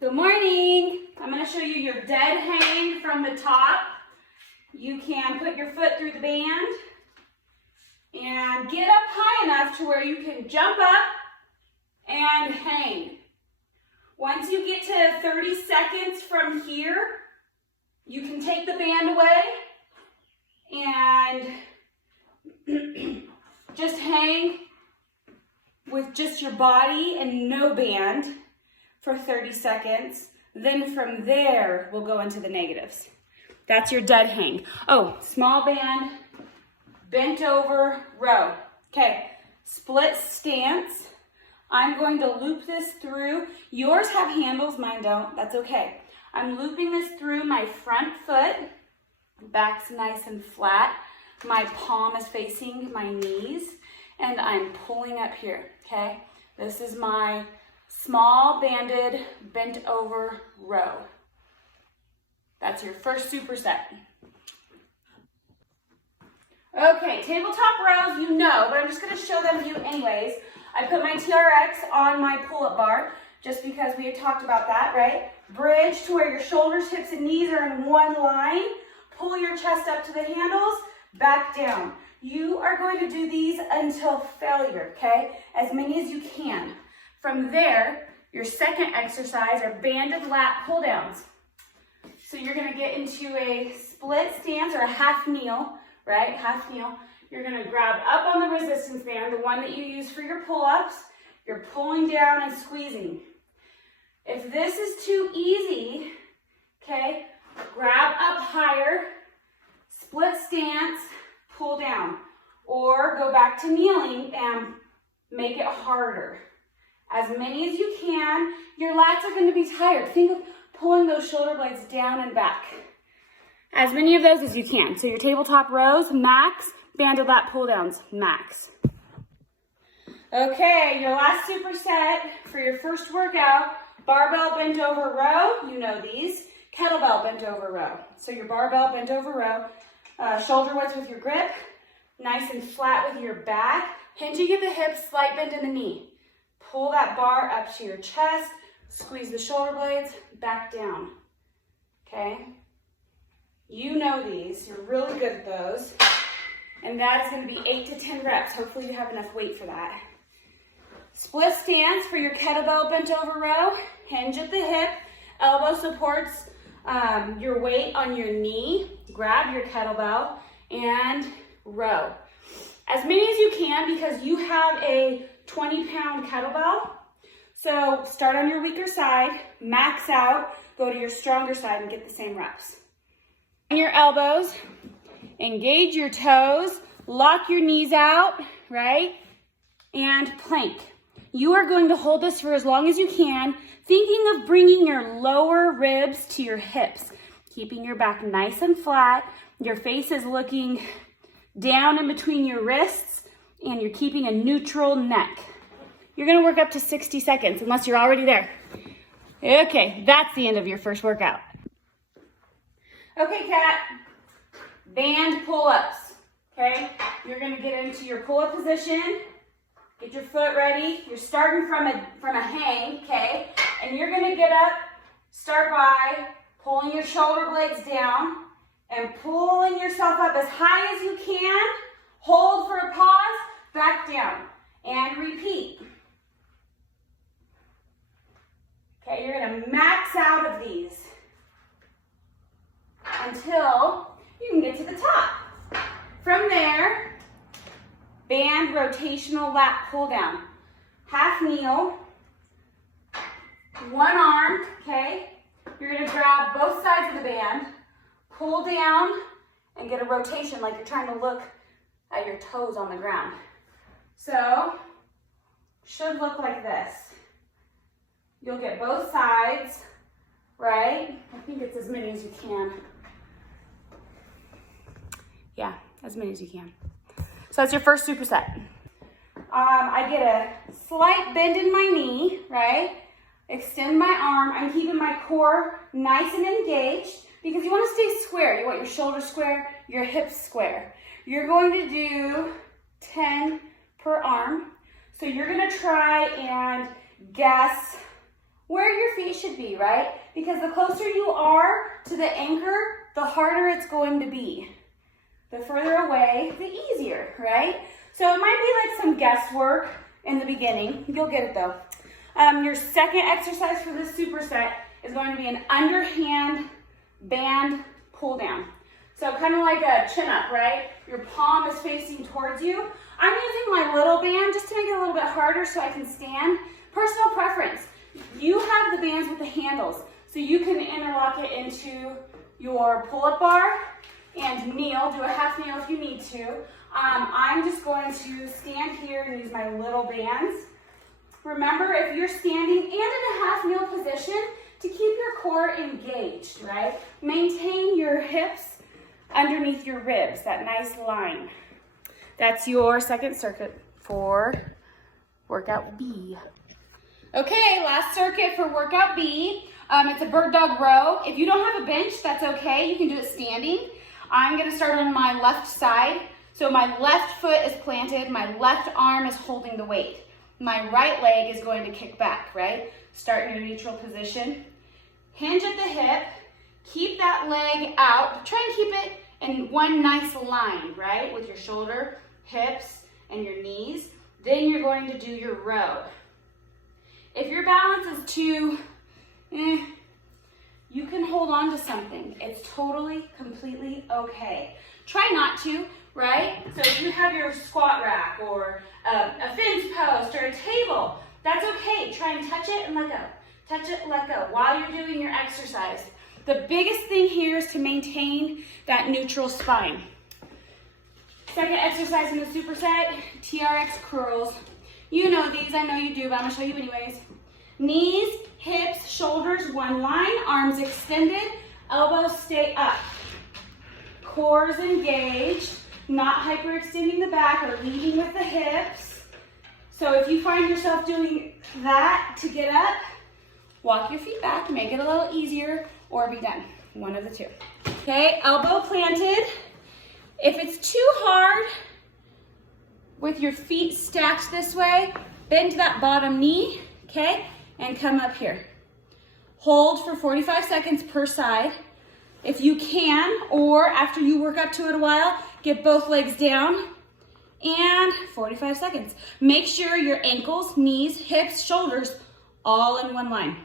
Good morning. I'm going to show you your dead hang from the top. You can put your foot through the band and get up high enough to where you can jump up and hang. Once you get to 30 seconds from here, you can take the band away and just hang with just your body and no band for 30 seconds. Then from there, we'll go into the negatives. That's your dead hang. Oh, small band, bent over row. Okay, split stance. I'm going to loop this through. Yours have handles, mine don't, that's okay. I'm looping this through my front foot. Back's nice and flat. My palm is facing my knees and I'm pulling up here, okay? This is my small banded bent over row. That's your first superset. Okay, tabletop rows, you know, but I'm just gonna show them to you anyways. I put my TRX on my pull-up bar just because we had talked about that, right? Bridge to where your shoulders, hips, and knees are in one line. Pull your chest up to the handles, back down. You are going to do these until failure, okay? As many as you can. From there, your second exercise are banded lat pull downs. So you're gonna get into a split stance or a half kneel, right? Half kneel. You're gonna grab up on the resistance band, the one that you use for your pull-ups. You're pulling down and squeezing. If this is too easy, okay, grab up higher, split stance, pull down, or go back to kneeling and make it harder. As many as you can. Your lats are going to be tired. Think of pulling those shoulder blades down and back. As many of those as you can. So your tabletop rows, max, banded lat pull downs, max. Okay, your last superset for your first workout, barbell bent over row, you know these, kettlebell bent over row. So your barbell bent over row, shoulder width with your grip, nice and flat with your back, hinging at the hips, slight bend in the knee. Pull that bar up to your chest, squeeze the shoulder blades, back down, okay? You know these, you're really good at those. And that is gonna be 8 to 10 reps. Hopefully you have enough weight for that. Split stance for your kettlebell bent over row, hinge at the hip, elbow supports your weight on your knee, grab your kettlebell, and row. As many as you can because you have a 20-pound kettlebell. So start on your weaker side, max out, go to your stronger side and get the same reps. On your elbows, engage your toes, lock your knees out, right? And plank. You are going to hold this for as long as you can, thinking of bringing your lower ribs to your hips, keeping your back nice and flat. Your face is looking down in between your wrists, and you're keeping a neutral neck. You're gonna work up to 60 seconds unless you're already there. Okay, that's the end of your first workout. Okay, Kat, band pull-ups, okay? You're gonna get into your pull-up position, get your foot ready. You're starting from a hang, okay? And you're gonna get up, start by pulling your shoulder blades down and pulling yourself up as high as you can. Hold for a pause, back down, and repeat. Okay, you're gonna max out of these until you can get to the top. From there, band rotational lat pull down. Half kneel, one arm, okay? You're gonna grab both sides of the band, pull down, and get a rotation like you're trying to look at your toes on the ground. So, should look like this. You'll get both sides, right? I think it's as many as you can. Yeah, as many as you can. So that's your first superset. I get a slight bend in my knee, right? Extend my arm. I'm keeping my core nice and engaged because you want to stay square. You want your shoulders square, your hips square. You're going to do 10 per arm. So you're going to try and guess where your feet should be, right? Because the closer you are to the anchor, the harder it's going to be. The further away, the easier, right? So it might be like some guesswork in the beginning. You'll get it though. Your second exercise for this superset is going to be an underhand band pull down. So kind of like a chin up, right? Your palm is facing towards you. I'm using my little band just to make it a little bit harder so I can stand. Personal preference. You have the bands with the handles, so you can interlock it into your pull-up bar and kneel. Do a half kneel if you need to. I'm just going to stand here and use my little bands. Remember, if you're standing and in a half kneel position, to keep your core engaged, right? Maintain your hips underneath your ribs, that nice line. That's your second circuit for workout B. Okay, last circuit for workout B. It's a Birddog Row. If you don't have a bench, that's okay. You can do it standing. I'm gonna start on my left side. So my left foot is planted, my left arm is holding the weight. My right leg is going to kick back, right? Start in your neutral position. Hinge at the hip. Keep that leg out. Try and keep it in one nice line, right? With your shoulder, hips, and your knees. Then you're going to do your row. If your balance is too, you can hold on to something. It's totally, completely okay. Try not to, right? So if you have your squat rack or a fence post or a table, that's okay. Try and touch it and let go. Touch it, let go while you're doing your exercise. The biggest thing here is to maintain that neutral spine. Second exercise in the superset, TRX Curls. You know these, I know you do, but I'm gonna show you anyways. Knees, hips, shoulders, one line, arms extended, elbows stay up. Core's engaged, not hyperextending the back or leading with the hips. So if you find yourself doing that to get up, walk your feet back, make it a little easier, or be done. One of the two. Okay, elbow planted. If it's too hard with your feet stacked this way, bend that bottom knee, okay, and come up here. Hold for 45 seconds per side. If you can, or after you work up to it a while, get both legs down and 45 seconds. Make sure your ankles, knees, hips, shoulders, all in one line.